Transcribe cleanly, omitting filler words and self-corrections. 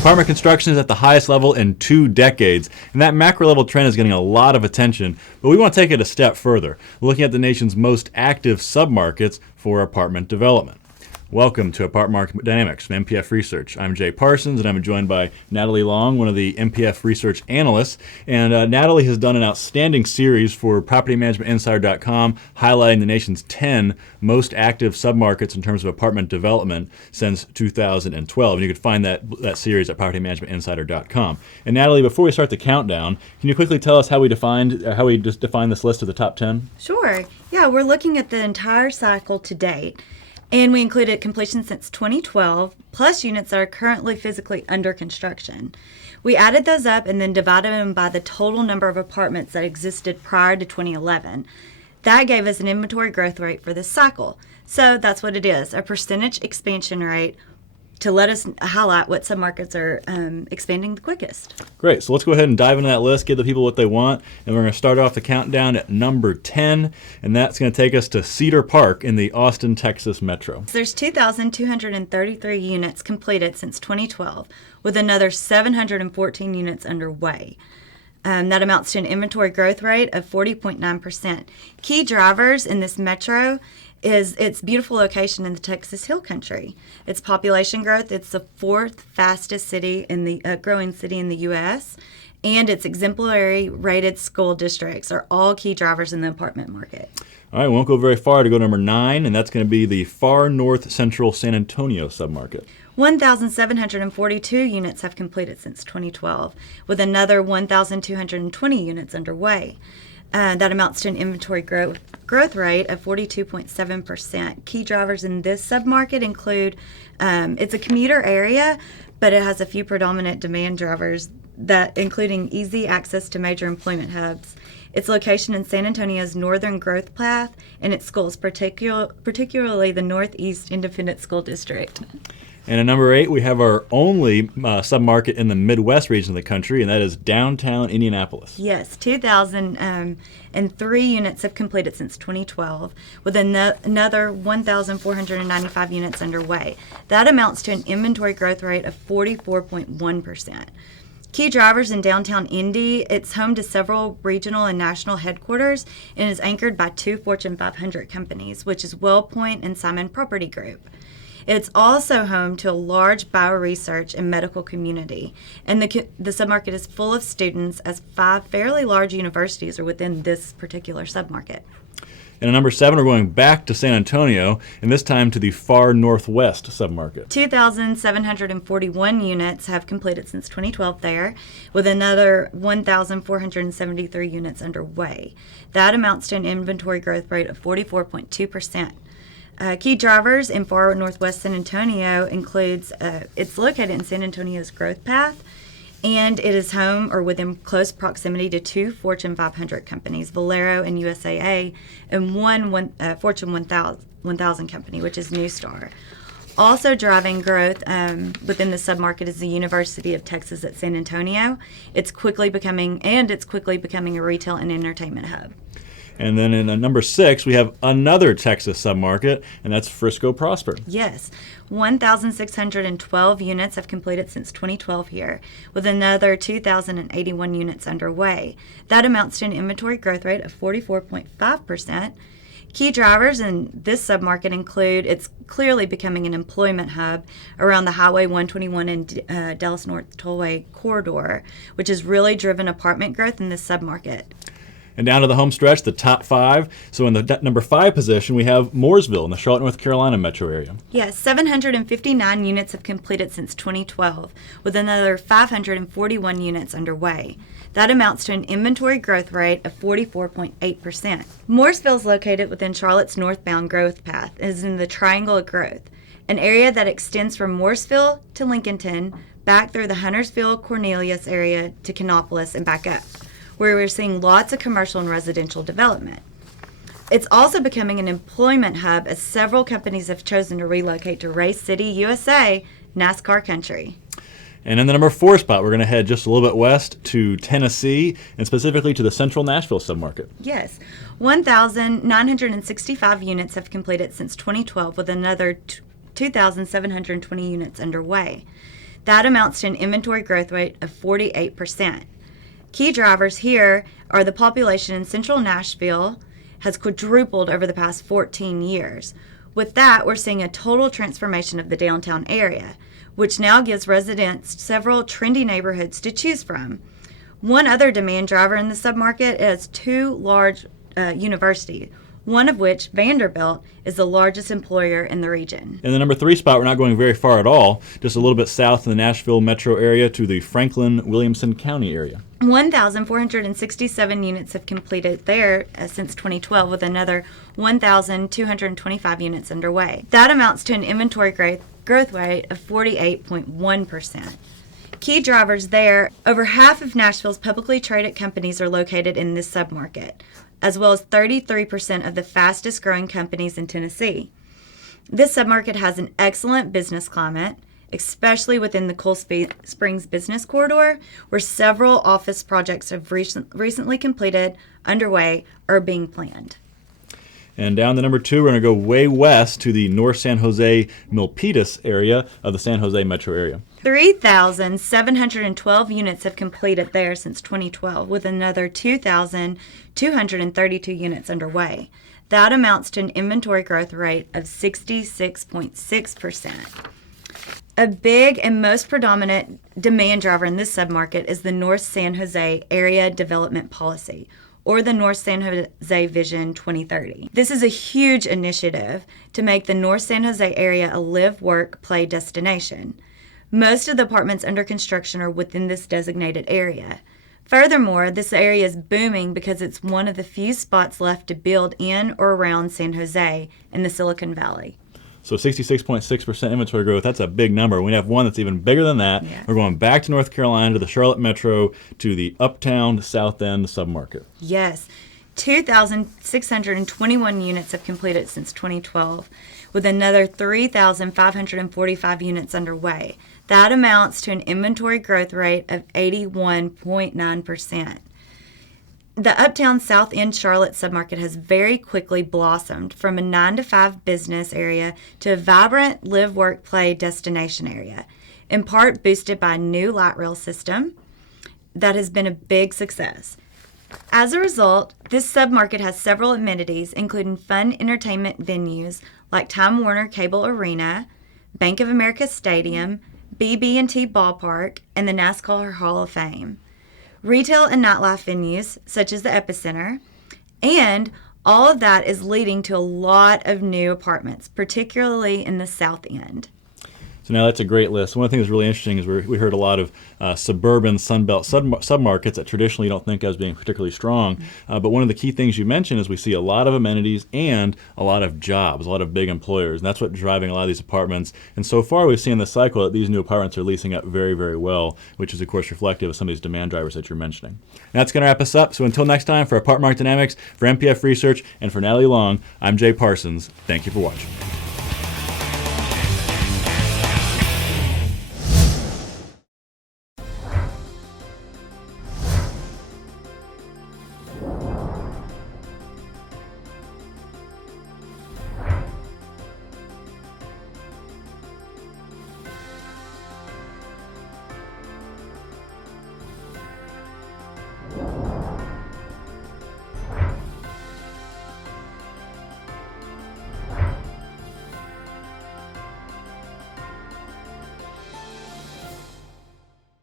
Apartment construction is at the highest level in 2 decades, and that macro level trend is getting a lot of attention, but we want to take it a step further, looking at the nation's most active submarkets for apartment development. Welcome to Apartment Market Dynamics from MPF Research. I'm Jay Parsons, and I'm joined by Natalie Long, one of the MPF Research analysts. And Natalie has done an outstanding series for PropertyManagementInsider.com, highlighting the nation's 10 most active submarkets in terms of apartment development since 2012. And you can find that series at PropertyManagementInsider.com. And Natalie, before we start the countdown, can you quickly tell us how we just defined this list of the top 10? Sure. Yeah, we're looking at the entire cycle to date. And we included completion since 2012, plus units that are currently physically under construction. We added those up and then divided them by the total number of apartments that existed prior to 2011. That gave us an inventory growth rate for this cycle. So that's what it is, a percentage expansion rate to let us highlight what submarkets are expanding the quickest. Great. So let's go ahead and dive into that list, give the people what they want. And we're going to start off the countdown at number 10, and that's going to take us to Cedar Park in the Austin, Texas metro. There's 2,233 units completed since 2012, with another 714 units underway. That amounts to an inventory growth rate of 40.9%. Key drivers in this metro is its beautiful location in the Texas Hill Country. Its population growth, it's the 4th fastest city in the growing city in the U.S., and its exemplary rated school districts are all key drivers in the apartment market. All right, we won't go very far to go to number 9, and that's going to be the far north central San Antonio submarket. 1,742 units have completed since 2012, with another 1,220 units underway. That amounts to an inventory growth rate of 42.7%. Key drivers in this submarket include it's a commuter area, but it has a few predominant demand drivers, that including easy access to major employment hubs, its location in San Antonio's northern growth path, and its schools, particularly the Northeast Independent School District. And at number 8, we have our only submarket in the Midwest region of the country, and that is downtown Indianapolis. Yes, 2,003 units have completed since 2012, with another 1,495 units underway. That amounts to an inventory growth rate of 44.1%. Key drivers in downtown Indy, it's home to several regional and national headquarters and is anchored by 2 Fortune 500 companies, which is WellPoint and Simon Property Group. It's also home to a large bioresearch and medical community, and the submarket is full of students, as 5 fairly large universities are within this particular submarket. And at number 7, we're going back to San Antonio, and this time to the far northwest submarket. 2,741 units have completed since 2012 there, with another 1,473 units underway. That amounts to an inventory growth rate of 44.2%. Key drivers in far northwest San Antonio includes it's located in San Antonio's growth path, and it is home or within close proximity to 2 Fortune 500 companies, Valero and USAA, and one Fortune 1000 company, which is Newstar. Also driving growth within the submarket is the University of Texas at San Antonio. It's quickly becoming a retail and entertainment hub. And then in number 6, we have another Texas submarket, and that's Frisco Prosper. Yes, 1,612 units have completed since 2012 here, with another 2,081 units underway. That amounts to an inventory growth rate of 44.5%. Key drivers in this submarket include it's clearly becoming an employment hub around the Highway 121 and Dallas North Tollway corridor, which has really driven apartment growth in this submarket. And down to the home stretch, the top 5. So in the number 5 position, we have Mooresville in the Charlotte, North Carolina metro area. Yes, 759 units have completed since 2012, with another 541 units underway. That amounts to an inventory growth rate of 44.8%. Mooresville is located within Charlotte's northbound growth path and is in the Triangle of Growth, an area that extends from Mooresville to Lincolnton, back through the Huntersville, Cornelius area to Canopolis and back up, where we're seeing lots of commercial and residential development. It's also becoming an employment hub, as several companies have chosen to relocate to Race City, USA, NASCAR country. And in the number 4 spot, we're going to head just a little bit west to Tennessee, and specifically to the central Nashville submarket. Yes, 1,965 units have completed since 2012, with another 2,720 units underway. That amounts to an inventory growth rate of 48%. Key drivers here are the population in central Nashville has quadrupled over the past 14 years. With that, we're seeing a total transformation of the downtown area, which now gives residents several trendy neighborhoods to choose from. One other demand driver in the submarket is two large universities, one of which, Vanderbilt, is the largest employer in the region. In the number 3 spot, we're not going very far at all, just a little bit south in the Nashville metro area to the Franklin-Williamson County area. 1,467 units have completed there since 2012, with another 1,225 units underway. That amounts to an inventory growth rate of 48.1%. Key drivers there, over half of Nashville's publicly traded companies are located in this submarket, as well as 33% of the fastest growing companies in Tennessee. This submarket has an excellent business climate, especially within the Cool Springs business corridor, where several office projects have recently completed, underway, or being planned. And down to number 2, we're going to go way west to the North San Jose Milpitas area of the San Jose metro area. 3,712 units have completed there since 2012, with another 2,232 units underway. That amounts to an inventory growth rate of 66.6%. A big and most predominant demand driver in this submarket is the North San Jose Area Development Policy, or the North San Jose Vision 2030. This is a huge initiative to make the North San Jose area a live, work, play destination. Most of the apartments under construction are within this designated area. Furthermore, this area is booming because it's one of the few spots left to build in or around San Jose in the Silicon Valley. So 66.6% inventory growth, that's a big number. We have one that's even bigger than that. Yes. We're going back to North Carolina, to the Charlotte metro, to the Uptown South End submarket. Yes, 2,621 units have completed since 2012, with another 3,545 units underway. That amounts to an inventory growth rate of 81.9%. The Uptown South End Charlotte submarket has very quickly blossomed from a 9-to-5 business area to a vibrant live, work, play destination area, in part boosted by a new light rail system that has been a big success. As a result, this submarket has several amenities, including fun entertainment venues like Time Warner Cable Arena, Bank of America Stadium, BB&T Ballpark, and the NASCAR Hall of Fame. Retail and nightlife venues, such as the Epicenter, and all of that is leading to a lot of new apartments, particularly in the South End. So now that's a great list. One of the things that's really interesting is we heard a lot of suburban Sunbelt submarkets that traditionally you don't think of as being particularly strong. But one of the key things you mentioned is we see a lot of amenities and a lot of jobs, a lot of big employers. And that's what's driving a lot of these apartments. And so far we've seen in the cycle that these new apartments are leasing up very, very well, which is of course reflective of some of these demand drivers that you're mentioning. And that's going to wrap us up. So until next time, for Apartment Market Dynamics, for MPF Research, and for Natalie Long, I'm Jay Parsons. Thank you for watching.